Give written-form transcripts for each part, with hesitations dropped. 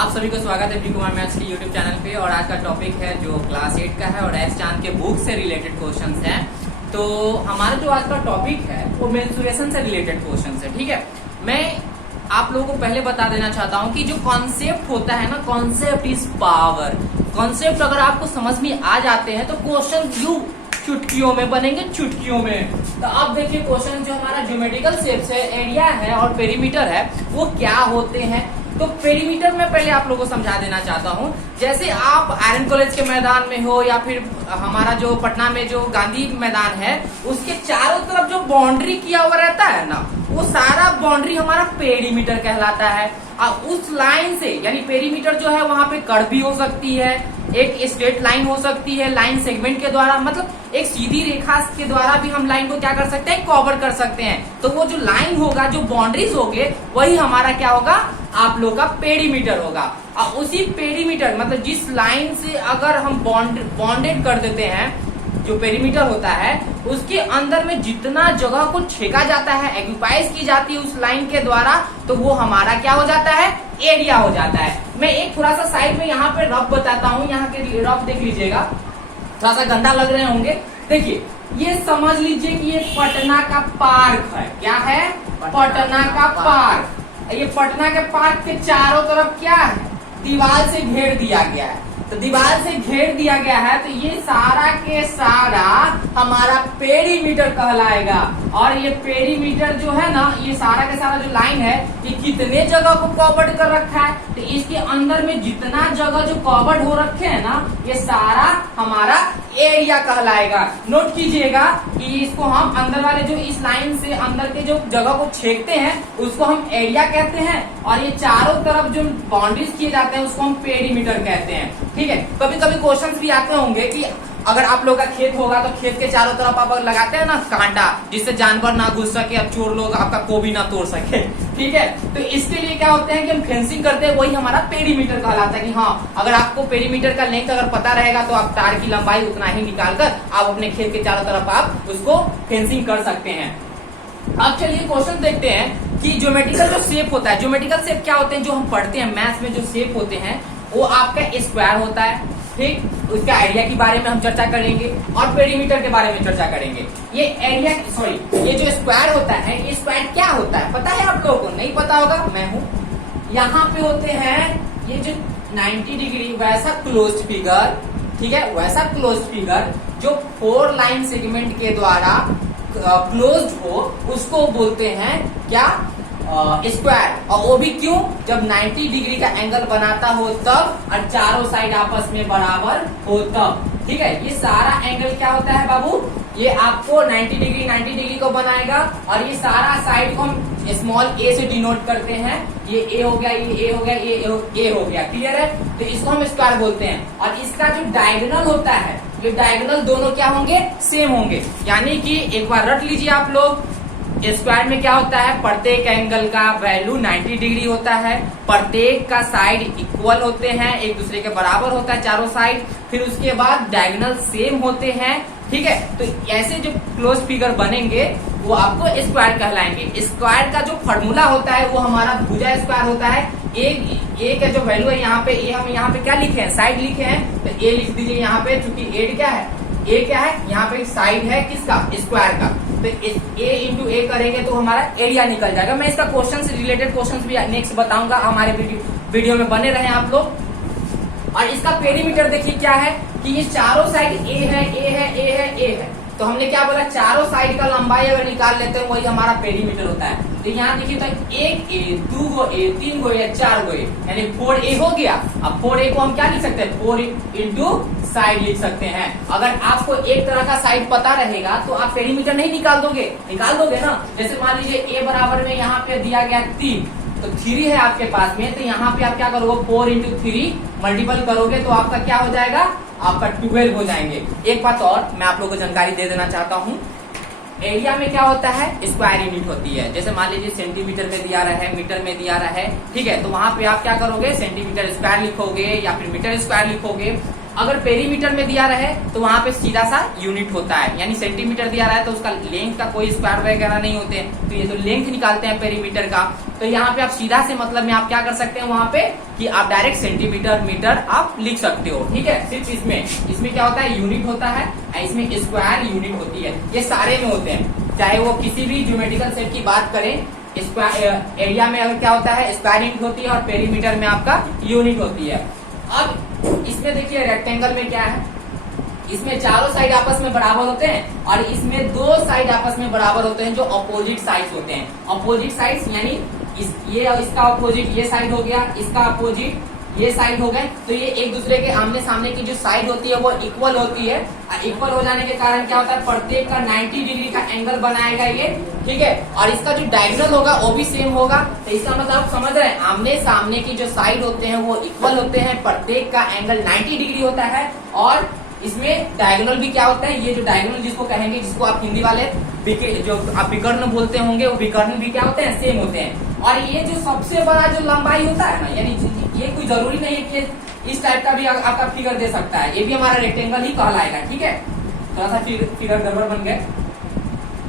आप सभी को स्वागत है बी कुमार मैथ्स के यूट्यूब चैनल पे। और आज का टॉपिक है जो क्लास 8 का है और एस चांद के बुक से रिलेटेड क्वेश्चंस हैं। तो हमारा जो आज का टॉपिक है वो मेंसुरेशन से रिलेटेड क्वेश्चंस है। ठीक है, मैं आप लोगों को पहले बता देना चाहता हूँ कि जो कॉन्सेप्ट होता है ना, कॉन्सेप्ट इज पावर। कॉन्सेप्ट अगर आपको समझ में आ जाते हैं तो क्वेश्चन यूं चुटकियों में बनेंगे, चुटकियों में। तो अब देखिए क्वेश्चन जो हमारा ज्योमेट्रिकल शेप्स है, एरिया है और पेरीमीटर है वो क्या होते हैं। तो पेरीमीटर में पहले आप लोगों को समझा देना चाहता हूँ। जैसे आप आयरन कॉलेज के मैदान में हो या फिर हमारा जो पटना में जो गांधी मैदान है उसके चारों तरफ जो बाउंड्री किया हुआ रहता है ना, वो सारा बाउंड्री हमारा पेरीमीटर कहलाता है। और उस लाइन से यानी पेरीमीटर जो है वहां पे कर्व भी हो सकती है, एक स्ट्रेट लाइन हो सकती है, लाइन सेगमेंट के द्वारा, मतलब एक सीधी रेखा के द्वारा भी हम लाइन को क्या कर सकते हैं, कवर कर सकते हैं। तो वो जो लाइन होगा, जो बाउंड्रीज होंगे, वही हमारा क्या होगा, आप लोग का पेरीमीटर होगा। और उसी पेरीमीटर मतलब जिस लाइन से अगर हम बॉन्डेड कर देते हैं, जो पेरीमीटर होता है उसके अंदर में जितना जगह को छेका जाता है, एक्यूपाइज की जाती है उस लाइन के द्वारा, तो वो हमारा क्या हो जाता है, एरिया हो जाता है। मैं एक थोड़ा सा साइड में यहाँ पे रफ बताता हूँ, यहाँ के रफ देख लीजिएगा, थोड़ा सा गंदा लग रहे होंगे। देखिए ये समझ लीजिए कि ये पटना का पार्क है। क्या है, पटना का पार्क। ये पटना के पार्क के चारों तरफ क्या है, दीवार से घेर दिया गया है। तो दीवार से घेर दिया गया है तो ये सारा के सारा हमारा पेरीमीटर कहलाएगा। और ये पेरीमीटर जो है ना, ये सारा के सारा जो लाइन है ये कितने जगह को कवर्ड कर रखा है, तो इसके अंदर में जितना जगह जो कवर्ड हो रखे हैं ना, ये सारा हमारा एरिया कहलाएगा। नोट कीजिएगा कि इसको हम अंदर वाले जो इस लाइन से अंदर के जो जगह को छेकते हैं उसको हम एरिया कहते हैं, और ये चारों तरफ जो बाउंड्रीज किए जाते हैं उसको हम पेरीमीटर कहते हैं। ठीक है, कभी कभी क्वेश्चंस भी आते होंगे कि अगर आप लोग का खेत होगा तो खेत के चारों तरफ आप लगाते हैं ना कांटा, जिससे जानवर ना घुस सके, अब चोर लोग आपका कोबी ना तोड़ सके। ठीक है, तो इसके लिए क्या होते हैं कि हम फेंसिंग करते हैं, वही हमारा पेरीमीटर कहलाता है। कि हाँ, अगर आपको पेरीमीटर का लेंथ अगर पता रहेगा तो आप तार की लंबाई उतना ही निकालकर आप अपने खेत के चारों तरफ आप उसको फेंसिंग कर सकते हैं। अब चलिए क्वेश्चन देखते हैं कि ज्योमेट्रिकल जो शेप होता है, ज्योमेट्रिकल शेप क्या होते हैं, जो हम पढ़ते हैं मैथ्स में जो शेप होते हैं वो आपका स्क्वायर होता है। ठीक, उसका एरिया के बारे में हम चर्चा करेंगे और पेरीमीटर के बारे में चर्चा करेंगे। ये एरिया ये जो स्क्वायर होता है, ये स्क्वायर क्या होता है पता है आप लोगों को? नहीं पता होगा, मैं हूं। यहाँ पे होते हैं ये जो 90 डिग्री वैसा क्लोज्ड फिगर, ठीक है, वैसा क्लोज्ड फिगर जो 4 लाइन सेगमेंट के द्वारा क्लोज्ड हो, उसको बोलते हैं क्या, स्क्वायर। और वो भी क्यों, जब 90 डिग्री का एंगल बनाता हो तब, और चारों साइड आपस में बराबर हो तब। ठीक है, ये सारा एंगल क्या होता है बाबू, ये आपको 90 डिग्री को बनाएगा। और ये सारा साइड को हम स्मॉल ए से डिनोट करते हैं। ये ए हो गया, ये ए हो गया, ये ए हो गया। क्लियर है, तो इसको हम स्क्वायर बोलते हैं। और इसका जो डायगोनल होता है, ये डायगोनल दोनों क्या होंगे, सेम होंगे। यानी कि एक बार रट लीजिए आप लोग, स्क्वायर में क्या होता है, प्रत्येक एंगल का वैल्यू 90 डिग्री होता है, प्रत्येक का साइड इक्वल होते हैं, एक दूसरे के बराबर होता है चारों साइड, फिर उसके बाद डायगोनल सेम होते हैं। ठीक है, तो ऐसे जो क्लोज फिगर बनेंगे वो आपको स्क्वायर कहलाएंगे। स्क्वायर का जो फॉर्मूला होता है वो हमारा भुजा स्क्वायर होता है। ए का जो वैल्यू है यहाँ पे, ए हम यहाँ पे क्या लिखे हैं, साइड लिखे हैं, तो ए लिख दीजिए यहाँ पे, चूंकि एड क्या है, ए क्या है, यहाँ पे साइड है किसका, स्क्वायर का। तो ए इंटू ए करेंगे तो हमारा एरिया निकल जाएगा। मैं इसका क्वेश्चन से रिलेटेड क्वेश्चन भी नेक्स्ट बताऊंगा, हमारे वीडियो में बने रहे आप लोग। और इसका पेरीमीटर देखिए क्या है कि ये चारों साइड ए है, ए है, ए है, ए है। तो हमने क्या बोला, चारों साइड का लंबाई अगर निकाल लेते हैं वही हमारा पेरीमीटर होता है। तो यहाँ देखिए तो 1 ए, 2 गो ए, 3 गो ए, 4 गो ए, यानी 4 ए हो गया। अब 4 ए को हम क्या लिख सकते हैं, 4 इंटू साइड लिख सकते हैं। अगर आपको एक तरह का साइड पता रहेगा तो आप पेरीमीटर नहीं निकाल दोगे, निकाल दोगे ना। जैसे मान लीजिए ए बराबर में यहाँ पे दिया गया 3, तो 3 है आपके पास में, तो यहाँ पे आप क्या करोगे, 4 इंटू 3 मल्टीपल करोगे तो आपका क्या हो जाएगा, आपका 12 हो जाएंगे। एक बात और मैं आप लोगों को जानकारी दे देना चाहता हूँ, एरिया में क्या होता है, स्क्वायर यूनिट होती है। जैसे मान लीजिए सेंटीमीटर में दिया रहा है, मीटर में दिया रहा है, ठीक है, तो वहां पे आप क्या करोगे, सेंटीमीटर स्क्वायर लिखोगे या फिर मीटर स्क्वायर लिखोगे। अगर पेरीमीटर में दिया रहे तो वहां पे सीधा सा यूनिट होता है, यानी सेंटीमीटर दिया रहा है तो उसका लेंथ का कोई स्क्वायर वगैरह नहीं होते हैं, तो ये तो लेंथ निकालते हैं पेरीमीटर का। तो यहाँ पे आप सीधा से मतलब में आप क्या कर सकते हैं वहां पे कि आप डायरेक्ट सेंटीमीटर मीटर आप लिख सकते हो, ठीक है। सिर्फ इसमें क्या होता है, यूनिट होता है, इसमें स्क्वायर यूनिट होती है, ये सारे में होते हैं। चाहे वो किसी भी ज्योमेट्रिकल सेट की बात करें, एरिया में अगर क्या होता है स्क्वायर यूनिट होती है और पेरीमीटर में आपका यूनिट होती है। अब इसमें देखिए रेक्टेंगल में क्या है, इसमें चारों साइड आपस में बराबर होते हैं और इसमें दो साइड आपस में बराबर होते हैं जो अपोजिट साइड्स होते हैं। अपोजिट साइड्स यानी ये और इसका अपोजिट ये साइड हो गया, इसका अपोजिट ये साइड हो गए, तो ये एक दूसरे के आमने सामने की जो साइड होती है वो इक्वल होती है। इक्वल हो जाने के कारण क्या होता है, प्रत्येक का 90 डिग्री का एंगल बनाएगा ये, ठीक है। और इसका जो डायगोनल होगा वो भी सेम होगा। तो इसका मतलब आप समझ रहे हैं, आमने सामने की जो साइड होते हैं वो इक्वल होते हैं, प्रत्येक का एंगल 90 डिग्री होता है। और इसमें डायगोनल भी क्या होता है, ये जो डायगोनल जिसको कहेंगे, जिसको आप हिंदी वाले जो आप विकर्ण बोलते होंगे, वो विकर्ण भी क्या होते हैं, सेम होते हैं। और ये जो सबसे बड़ा जो लंबाई होता है ना, यानी ये कोई जरूरी नहीं है कि इस टाइप का भी आपका फिगर दे सकता है, ये भी हमारा रेक्टेंगल ही कहलाएगा, ठीक है। थोड़ा सा फिगर गड़बड़ बन गए।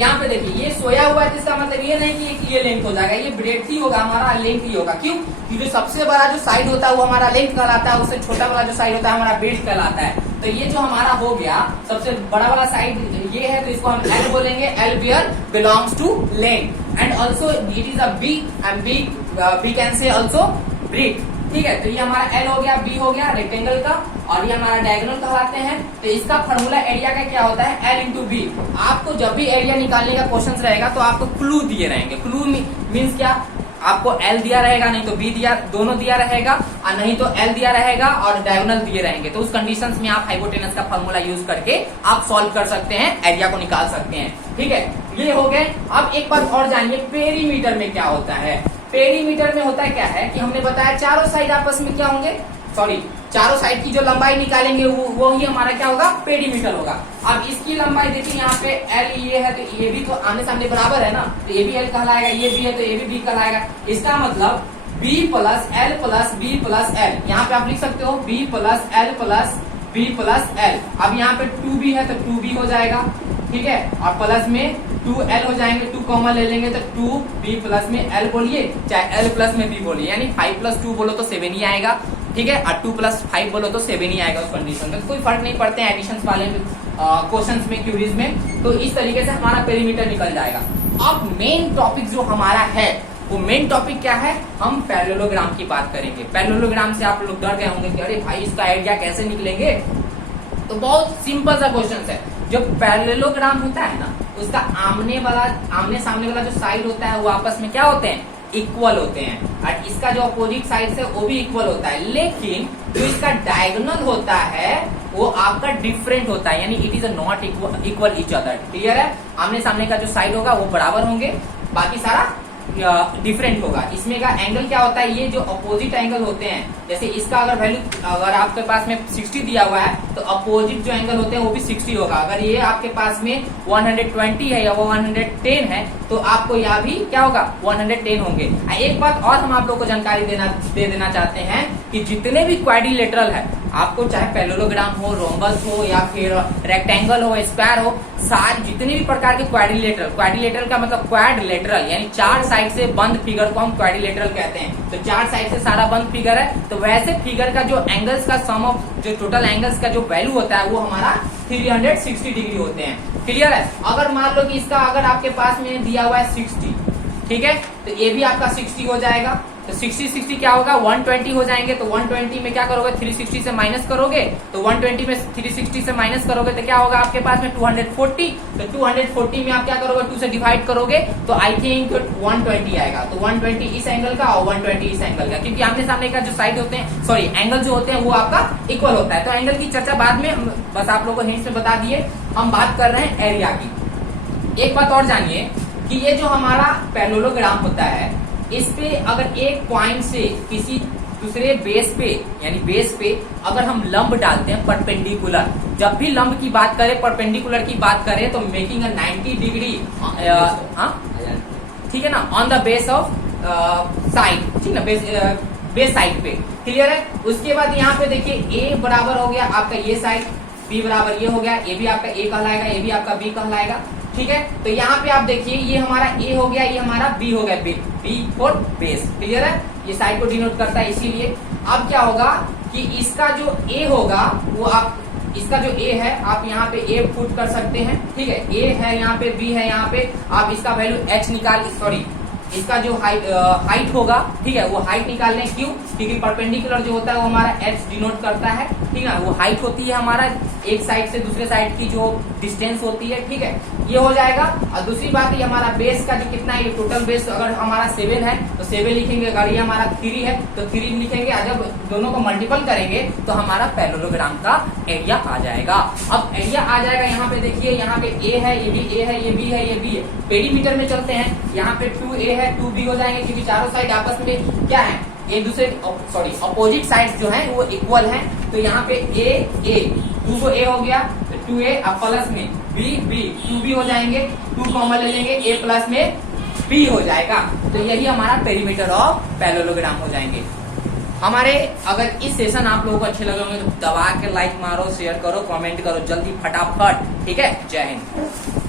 यहाँ पे देखिए ये सोया हुआ है, तो इसका मतलब ये नहीं कि ये लेंथ हो जाएगा, ये ब्रेड्थ ही होगा, हमारा लेंथ ही होगा। क्यों? क्योंकि जो सबसे बड़ा जो साइड होता है वो हमारा लेंथ कहलाता है, उससे छोटा वाला जो साइड होता है हमारा ब्रेड्थ कहलाता है। तो ये जो हमारा हो गया सबसे बड़ा वाला साइड ये है, तो इसको हम एल बोलेंगे। L where belongs to length and also it is a B and B can say also breadth, ठीक है। तो ये हमारा एल हो गया, बी हो गया रेक्टेंगल का, और ये हमारा डायगोनल कहलाते हैं। तो इसका फॉर्मूला एरिया का क्या होता है, एल इंटू बी। आपको जब भी एरिया निकालने का क्वेश्चन रहेगा तो आपको क्लू दिए रहेंगे। क्लू मीन्स क्या, आपको एल दिया रहेगा, नहीं तो बी दिया, दोनों दिया रहेगा, और नहीं तो एल दिया रहेगा और डायगोनल दिए रहेंगे। तो उस कंडीशंस में आप हाइपोटेनस का फॉर्मूला यूज करके आप सॉल्व कर सकते हैं, एरिया को निकाल सकते हैं, ठीक है। ये हो गए। अब एक बात और जानिए, पेरीमीटर में क्या होता है। पेरीमीटर में होता है क्या है कि हमने बताया चारों साइड आपस में क्या होंगे, चारों साइड की जो लंबाई निकालेंगे वो ही हमारा क्या होगा, पेरीमीटर होगा। अब इसकी लंबाई देखिए यहाँ पे एल ये है, तो ये भी तो आमने सामने बराबर है ना, तो ये भी एल कहलाएगा, ये भी है तो ये भी बी कहलाएगा। इसका मतलब B plus L plus B plus L, यहाँ पे आप लिख सकते हो B plus L plus B plus L. अब यहाँ पे 2b है तो 2b हो जाएगा, ठीक है, और प्लस में 2l हो जाएंगे, 2 कॉमन ले लेंगे तो 2b प्लस में l बोलिए, चाहे l प्लस में b बोलिए, यानी 5 प्लस 2 बोलो तो 7 ही आएगा, ठीक है, और 2 प्लस 5 बोलो तो 7 ही आएगा उस कंडीशन में। कोई फर्क नहीं पड़ते हैं एडिशन वाले क्वेश्चंस में, क्यूरीज में। तो इस तरीके से हमारा पेरीमीटर निकल जाएगा। अब मेन टॉपिक जो हमारा है वो मेन टॉपिक क्या है, हम पैरेललोग्राम की बात करेंगे। पैरेललोग्राम से आप लोग डर गए होंगे कि अरे भाई इसका आइडिया कैसे निकलेंगे, तो बहुत सिंपल सा क्वेश्चन है। जो पैरेललोग्राम होता है ना, उसका आमने सामने वाला जो साइड होता है वो आपस में क्या होते हैं, इक्वल होते हैं, और इसका जो अपोजिट साइड से वो भी इक्वल होता है। लेकिन जो इसका डायगोनल होता है वो आपका डिफरेंट होता है, यानी it is not equal each other. Clear है? आमने सामने का जो साइड होगा वो बराबर होंगे, बाकी सारा डिफरेंट होगा। इसमें का एंगल क्या होता है, ये जो अपोजिट एंगल होते हैं, जैसे इसका अगर वैल्यू अगर आपके पास में 60 दिया हुआ है तो अपोजिट जो एंगल होते हैं वो भी 60 होगा। अगर ये आपके पास में 120 है या वो 110 है तो आपको यहाँ भी क्या होगा, 110 होंगे। एक बात और हम आप लोग को जानकारी दे देना चाहते हैं कि जितने भी क्वाड्रिलेटरल है, आपको चाहे पैरेललोग्राम हो, रोम्बस हो या फिर रेक्टेंगल हो, स्क्वायर हो, सारे जितने भी प्रकार के क्वाड्रिलेटरल का मतलब क्वाड्रिलेटरल यानी 4 साइड से बंद फिगर को हम क्वाड्रिलेटरल कहते हैं। तो 4 साइड से सारा बंद फिगर है, तो वैसे फिगर का जो एंगल्स का सम ऑफ जो टोटल एंगल्स का जो वैल्यू होता है वो हमारा 360 डिग्री होते हैं। क्लियर है? अगर मान लो कि इसका अगर आपके पास में दिया हुआ है 60, ठीक है, तो ये भी आपका 60 हो जाएगा। तो 60 क्या होगा, 120 हो जाएंगे। तो 120 में क्या करोगे, 360 से माइनस करोगे, तो 120 में 360 से माइनस करोगे तो क्या होगा आपके पास में 240। तो 240 में आप क्या करोगे, 2 से डिवाइड करोगे तो आई थिंक 120 आएगा। तो 120 इस एंगल का और 120 इस एंगल का, क्योंकि आमने सामने का जो साइड होते हैं, सॉरी एंगल जो होते हैं वो आपका इक्वल होता है। तो एंगल की चर्चा बाद में, बस आप लोगों को हिंट में बता दिए, हम बात कर रहे हैं एरिया की। एक बात और जानिए कि ये जो हमारा पैरेललोग्राम होता है, इस पे अगर एक पॉइंट से किसी दूसरे बेस पे यानी बेस पे अगर हम लंब डालते हैं परपेंडिकुलर, जब भी लंब की बात करें, परपेंडिकुलर की बात करें, तो मेकिंग अ 90 डिग्री, ठीक है ना, on the base of side, ठीक ना, बेस साइड पे। क्लियर है? उसके बाद यहाँ पे देखिए ए बराबर हो गया आपका ये साइड, बी बराबर ये हो गया, ये भी आपका ए कहलाएगा, ये भी आपका बी कहलाएगा। ठीक है, तो यहाँ पे आप देखिए ये हमारा ए हो गया, ये हमारा बी हो गया, बी फॉर बेस। क्लियर है? ये साइड को डिनोट करता है इसीलिए। अब क्या होगा कि इसका जो ए होगा वो आप, इसका जो ए है आप यहाँ पे ए पुट कर सकते हैं। ठीक है, ए है यहाँ पे, बी है यहाँ पे, आप इसका वैल्यू एच निकाल, सॉरी इसका जो हाइट होगा, ठीक है, वो हाइट निकाल लें। क्यों? क्योंकि परपेंडिकुलर जो होता है वो हमारा एच डिनोट करता है। ठीक है, वो हाइट होती है हमारा एक साइड से दूसरे साइड की जो डिस्टेंस होती है। ठीक है, ये हो जाएगा। और दूसरी बात ये हमारा बेस का जो कितना है, टोटल बेस अगर हमारा 7 है तो 7 लिखेंगे, अगर ये हमारा 3 है तो 3 लिखेंगे। जब दोनों को मल्टीपल करेंगे तो हमारा पैरेललोग्राम का एरिया आ जाएगा। अब एरिया आ जाएगा, यहाँ पे देखिए, यहाँ पे ए है, ये भी ए है, ये बी है, ये बी है। पेरीमीटर में चलते हैं, यहाँ पे 2a है, 2b हो जाएंगे, क्योंकि चारों साइड आपस में क्या है, एक दूसरे सॉरी अपोजिट साइड्स जो हैं वो इक्वल हैं। तो यहाँ पे a 2 को a हो गया, तो 2a अब प्लस में b 2b हो जाएंगे, 2 कॉमन ले लेंगे, a प्लस में b हो जाएगा। तो यही हमारा पेरीमीटर ऑफ पैरेललोग्राम हो जाएंगे। हमारे अगर इस सेशन आप लोगों को अच्छे लगे होंगे तो दबा के लाइक मारो, शेयर करो, कमेंट करो जल्दी फटाफट। ठीक है, जय हिंद।